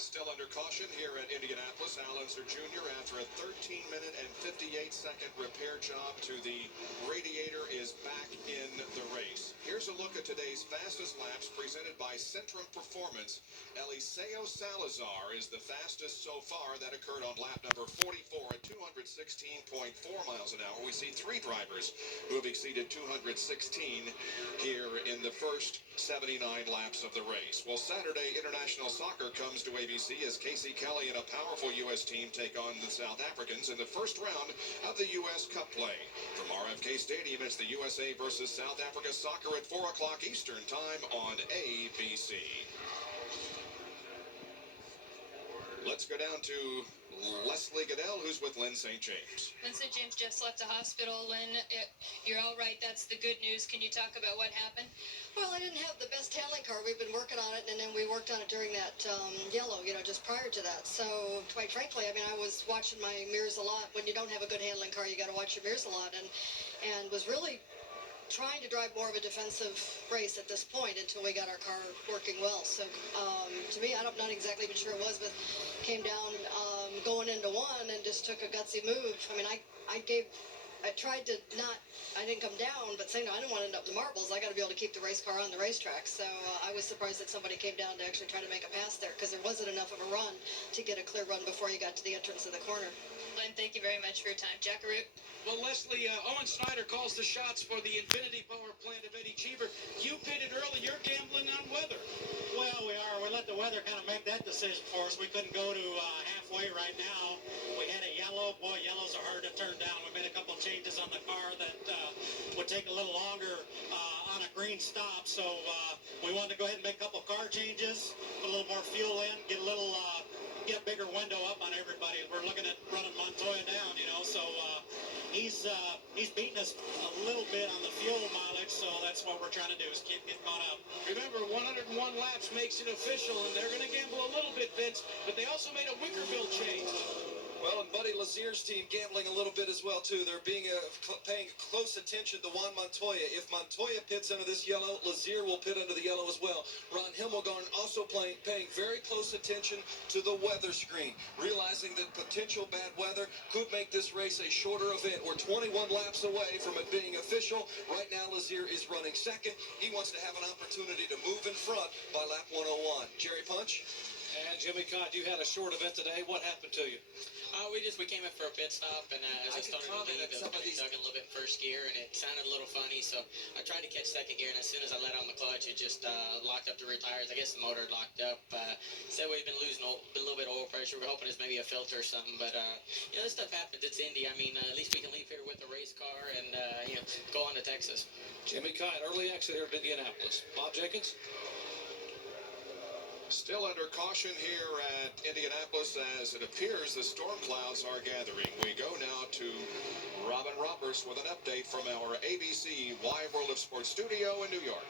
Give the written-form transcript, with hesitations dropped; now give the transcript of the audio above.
Still under caution here at Indianapolis. Al Unser Jr. after a 13-minute and 58-second repair job to the radiator is back in the race. Here's a look at today's fastest laps presented by Centrum Performance. Eliseo Salazar is the fastest so far. That occurred on lap number 44 at 216.4 miles an hour. We see three drivers who have exceeded 216 here in the first 79 laps of the race. Well, Saturday International Soccer comes to ABC as Casey Kelly and a powerful U.S. team take on the South Africans in the first round of the U.S. Cup play. From RFK Stadium, it's the USA versus South Africa soccer at 4 o'clock Eastern Time on ABC. Let's go down to Leslie Goodell, who's with Lynn St. James. Lynn St. James just left the hospital. Lynn, you're all right. That's the good news. Can you talk about what happened? Well, I didn't have the best handling car. We've been working on it, and then we worked on it during that yellow, just prior to that. So, quite frankly, I mean, I was watching my mirrors a lot. When you don't have a good handling car, you got to watch your mirrors a lot, and was really trying to drive more of a defensive race at this point until we got our car working well. So to me, I'm not exactly even sure it was, but came down going into one and just took a gutsy move. I mean, I tried to not, I didn't come down, but saying, no, I didn't want to end up in the marbles. I got to be able to keep the race car on the racetrack. So I was surprised that somebody came down to actually try to make a pass there, because there wasn't enough of a run to get a clear run before you got to the entrance of the corner. Lynn, thank you very much for your time. Jackaroo. Well, Leslie, Owen Snyder calls the shots for the Infinity Power Plant of Eddie Cheever. You pitted early. You're gambling on weather. Well, we are. We let the weather kind of make that decision for us. We couldn't go to halfway right now. We had a yellow. Boy, yellows are hard to turn down. We made a couple changes on the car that would take a little longer on a green stop. So we wanted to go ahead and make a couple car changes, put a little more fuel in, get a bigger window up on everybody. We're looking at running Montoya down, so he's beating us a little bit on the fuel mileage, so that's what we're trying to do, is get caught up. Remember, 101 laps makes it official, and they're going to gamble a little bit, Vince, but they also made a Wickerville change. Well, and Buddy Lazier's team gambling a little bit as well, too. They're paying close attention to Juan Montoya. If Montoya pits under this yellow, Lazier will pit under the yellow as well. Ron Himmelgarn also paying very close attention to the weather screen, realizing that potential bad weather could make this race a shorter event. We're 21 laps away from it being official. Right now, Lazier is running second. He wants to have an opportunity to move in front by lap 101. Jerry Punch? And Jimmy Cott, you had a short event today. What happened to you? We came in for a pit stop, and as I started to leave, it was kind of dug a little bit in first gear, and it sounded a little funny, so I tried to catch second gear, and as soon as I let on the clutch, it just locked up the rear tires. I guess the motor had locked up. Said we've been losing a little bit of oil pressure. We're hoping it's maybe a filter or something, but this stuff happens. It's Indy. I mean, at least we can leave here with a race car and go on to Texas. Jimmy Cott, early exit here at Indianapolis. Bob Jenkins? Still under caution here at Indianapolis as it appears the storm clouds are gathering. We go now to Robin Roberts with an update from our ABC Live World of Sports studio in New York.